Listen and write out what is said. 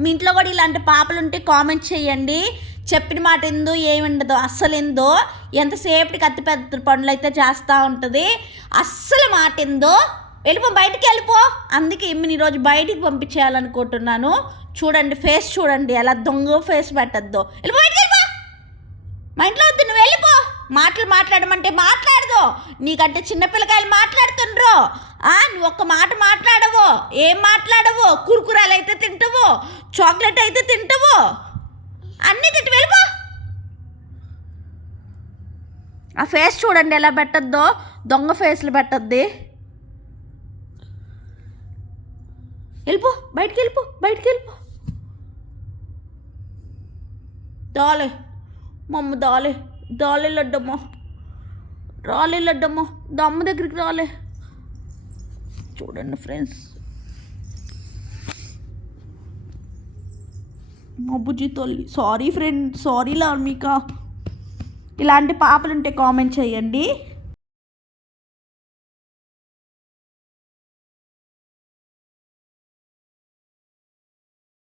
మీ ఇంట్లో కూడా ఇలాంటి పాపలు ఉంటే కామెంట్ చేయండి. చెప్పిన మాట ఏందో ఏముండదో, అస్సలు ఏందో ఎంతసేపటి కత్తి పెద్ద పనులు అయితే చేస్తూ ఉంటుంది. అస్సలు మాట ఏందో వెళ్ళిపో, బయటికి వెళ్ళిపో. అందుకే ఇమ్మని ఈరోజు బయటికి పంపించేయాలనుకుంటున్నాను. చూడండి ఫేస్ చూడండి, ఎలా దొంగ ఫేస్ పెట్టద్దో. వెళ్ళిపో, బయటికి వెళ్ళిపో. మా ఇంట్లో వద్దు, నువ్వు వెళ్ళిపో. మాటలు మాట్లాడమంటే మాట్లాడదు. నీకంటే చిన్నపిల్లకాయలు మాట్లాడుతుండ్రు. నువ్వు ఒక్క మాట మాట్లాడవు. ఏం మాట్లాడవు? కురుకురాలు అయితే తింటావు, చాక్లెట్ అయితే తింటావు, అన్నీ తింటూ వెళ్ళిపో. ఆ ఫేస్ చూడండి ఎలా పెట్టద్దో, దొంగ ఫేస్లు పెట్టద్ది. వెళ్ళిపో, బయటికి వెళ్ళిపో, బయటికి వెళ్ళిపో. దాలే మమ్మ, దాలే దాలే లడ్డమ్మ, రాలే లడ్డమ్మ, దమ్మ దగ్గరికి రాలే. చూడండి ఫ్రెండ్స్, మా బుజ్జి తల్లి. Sorry friend, sorry Larmika. ఇలాంటి పాపలు ఉంటే కామెంట్ చేయండి.